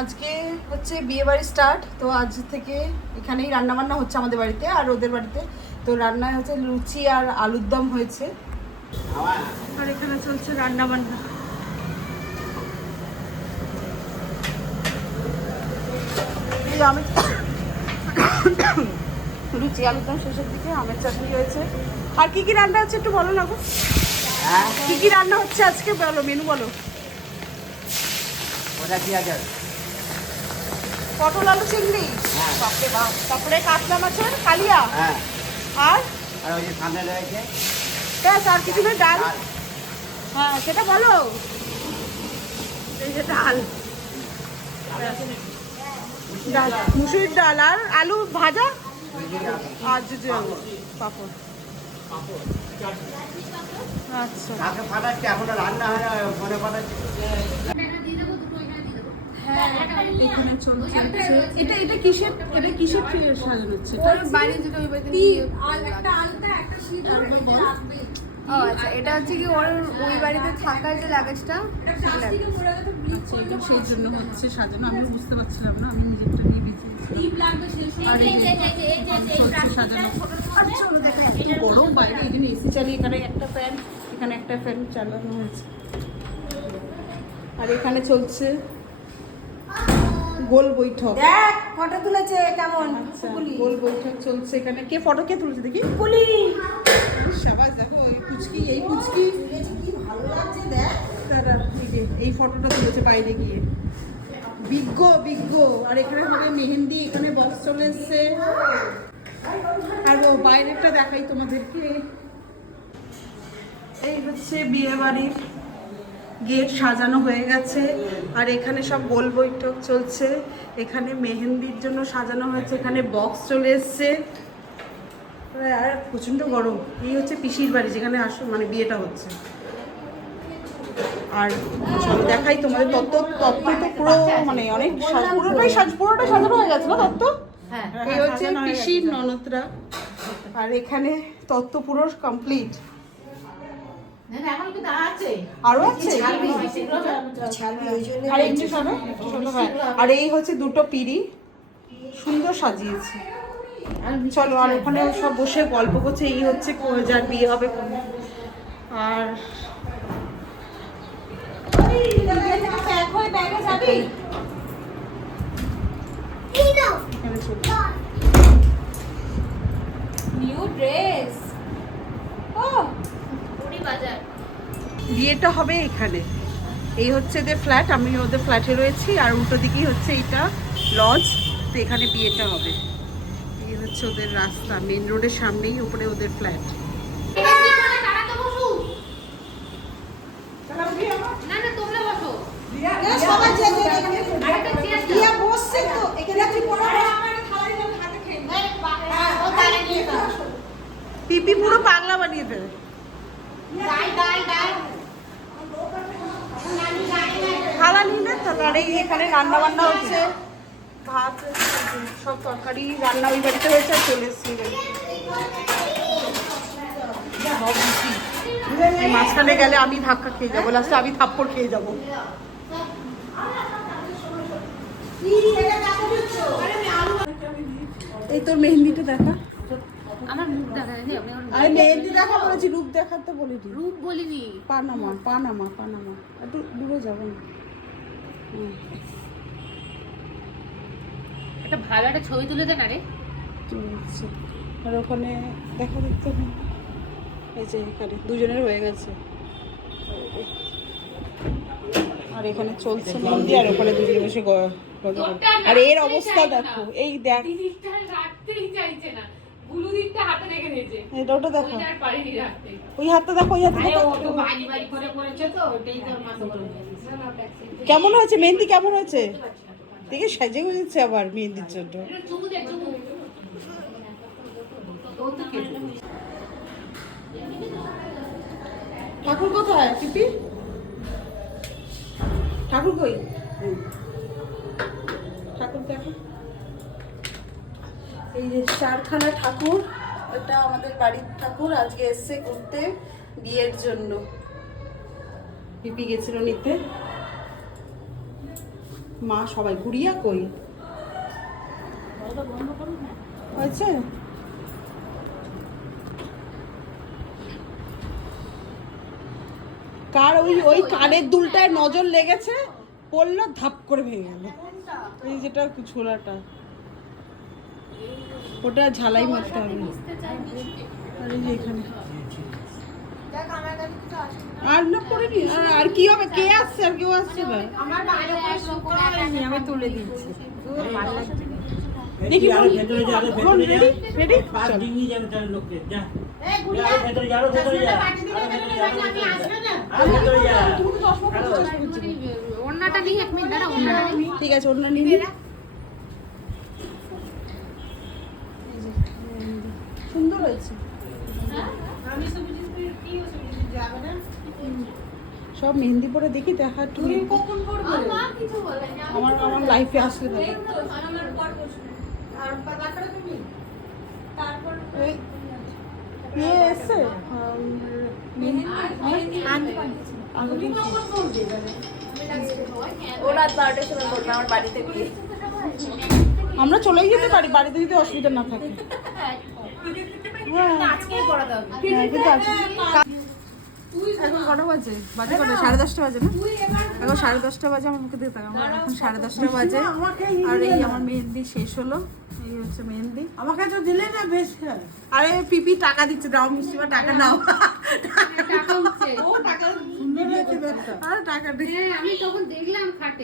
আজকে হচ্ছে বিয়ে বাড়ি স্টার্ট তো আজ থেকে এখানেই রান্না বান্না হচ্ছে আমাদের বাড়িতে আর ওদের বাড়িতে। তো রান্নায় হচ্ছে লুচি আর আলুর দম হয়েছে। আর এখানে চলছে রান্না বান্না এই আমি লুচি আলুর দম শেষের দিকে আমের চাটনি হয়েছে। আর কি কি রান্না হচ্ছে একটু বলো না গো। হ্যাঁ? কি কি রান্না হচ্ছে আজকে বলো মেনু বলো। ওটা কি আছে পটল আলু চিংড়ি? হ্যাঁ। বাপরে বাপ। তারপরে কাতলা মাছের কালিয়া? হ্যাঁ। আর? আর ওই যে সামনে রয়েছে। ব্যাস আর কিছু নেই ডাল। আর হ্যাঁ সেটা বলো এই যে ডাল। ডাল মুসুরির ডাল। আর আলু ভাজা? আর পাপড়। আচ্ছা। রান্না হয় মনে এখানে চলছে এটা এটা কিসের এটা কিসের সাজানো হচ্ছে? বাইরে যেটা ওই বাড়িতে তিন, ও আচ্ছা এটা হচ্ছে কি ওর ওই বাড়িতে থাকার যে লাগেজটা সেই। আচ্ছা জন্য হচ্ছে সাজানো। আমি বুঝতে পারছিলাম না আমি নিজেরটা নিয়ে বিজি গরম বাইরে এখানে এসি চালিয়ে এখানে একটা ফ্যান এখানে একটা ফ্যান চালানো হয়েছে। আর এখানে চলছে গোল বৈঠক। দেখ ফটো তুলেছে কেমন? আচ্ছা গোল বৈঠক চলছে এখানে। কে ফটো কে তুলছে দেখি? কুলি। সাবাস দেখো এই পুচকি এই পুচকি। কি ভালো লাগছে দেখ। তারা এই এই ফটোটা তুলেছে বাইরে গিয়ে। বিজ্ঞ বিজ্ঞ। আর এখানে হবে মেহেন্দি এখানে বক্স চলে এসছে। আর ও বাইরেটা দেখাই তোমাদেরকে। এই হচ্ছে বিয়ে বাড়ির গেট সাজানো হয়ে গেছে। আর এখানে সব গোল বৈঠক চলছে। এখানে মেহেন্দির জন্য সাজানো হয়েছে। এখানে বক্স চলে এসছে। আর প্রচণ্ড গরম। এই হচ্ছে পিসির বাড়ি যেখানে আস মানে বিয়েটা হচ্ছে। আর দেখাই তোমাদের তত্ত্ব। তত্ত্ব তো পুরো মানে অনেক পুরোটাই সাজ পুরোটাই সাজানো হয়ে গেছে না তত্ত্ব? এই হচ্ছে পিসির ননদরা। আর এখানে তত্ত্ব পুরো কমপ্লিট আরও আছে। আর এই হচ্ছে দুটো পিড়ি। সুন্দর সাজিয়েছে। চলো আর ওখানে সব বসে গল্প করছে। এই হচ্ছে যার বিয়ে হবে আর এক হয়ে ব্যাগে যাবি এখানে চলছে। নিউ ড্রেস ও বিয়েটা হবে এখানে। এই হচ্ছে এদের ফ্ল্যাট আমি ওদের ফ্ল্যাটে রয়েছি আর উল্টো দিকেই হচ্ছে এটা লজ তো এখানে বিয়েটা হবে। এই হচ্ছে ওদের রাস্তা মেন রোডের সামনেই উপরে ওদের ফ্ল্যাট সবাই যে যে দিয়া বসছে তো এখানে তুই পড়া পিপি পুরো পাগলা বানিয়ে দেবে। এখানে রান্না বান্না হচ্ছে। ভাত, সব তরকারি, রান্না হয়েছে। মাঝখানে গেলে আমি ধাক্কা খেয়ে যাব লাস্টে আমি থাপ্পড় খেয়ে যাব। এই তোর মেহেন্দিটা দেখা। আমার মুখ দেখা আরে দেখা বলেছি রূপ দেখাতে বলিনি। রূপ বলিনি? Panama Panama Panama. একটু দূরে যাব না। একটা ভালো একটা ছবি তুলে দে না রে আর ওখানে দেখা দেখতে এই যে এখানে দুজনের হয়ে গেছে। আর এখানে চলছে মেহেন্দি আর ওখানে দুজনে বসে আর এর অবস্থা দেখো এই দেখ। চাইছে না। বুলু দিকটা হাতে রেখে দিয়েছে। এটা ওটা দেখো। ওইটা পারিনি রাখতে। ওই হাতটা দেখো ওই হাতটা দেখো। বাড়ি বাড়ি করে করেছে তো ওটাই তোর মাথা গরম কেমন হয়েছে? মেহেন্দি কেমন হয়েছে? দেখে সাজে হয়েছে আবার মেহেন্দির জন্য। চুমু দে চুমু। ঠাকুর কোথায় পিপি ঠাকুর কই? ঠাকুর দেখো। এই যে চারখানা ঠাকুর এটা আমাদের বাড়ির ঠাকুর, আজকে এসছে ঘুরতে বিয়ের জন্য। পিপি গেছিল নিতে। মা সবাই ঘুরিয়া কই? হয়েছে? কার ওই ওই কানের দুলটায় নজর লেগেছে, পড়ল, ধাপ করে ভেঙে গেল। এই যেটা ছোলাটা ওটা ঝালাই মারতে হবে। আর আসে আর না? আর কি হবে? কে আসছে? আর কেউ আসছে না। আমার তুলে দিচ্ছি দেখি আরও ভেতরে যা আরও ভেতরে যা রেডি রেডি পাঁচ চল। ডিঙিয়ে যাবে তাহলে লোককে যা এই যা, গুড়িয়া আরও ভেতরে যা ভেতরে যা ভেতরে যা, আরও ভেতরে যা। আরও ভেতরে যা তুমি তো চশমা পরে চশমা পরছি। ওড়নাটা নিয়ে এক মিনিট দাঁড়া ওড়নাটা নিয়ে ঠিক আছে অন্য নিয়ে নে। এই যে, সুন্দর হয়েছে সব মেহেন্দি পরে দেখি দেখা একটু কখন না আমার আমার লাইফে আসলে ইয়ে বারোটার সময় করবে আমার বাড়িতে আমরা চলেই যেতে পারি বাড়িতে যদি অসুবিধা না থাকে। হ্যাঁ। আজকেই করাতে হবে হ্যাঁ। এখন কটা বাজে? বাজে কটা? সাড়ে দশটা বাজে না? এখন সাড়ে দশটা বাজে আমার মুখে দিয়ে আমার এখন সাড়ে দশটা বাজে। আর এই আমার মেহেন্দি শেষ হলো। এই হচ্ছে মেহেন্দি। আমাকে তো দিলে না বেশ। আরে পিপি টাকা দিচ্ছে। দাও মিষ্টি বা টাকা নাও। টাকা আরে টাকা দিচ্ছে হ্যাঁ আমি তখন দেখলাম খাটে।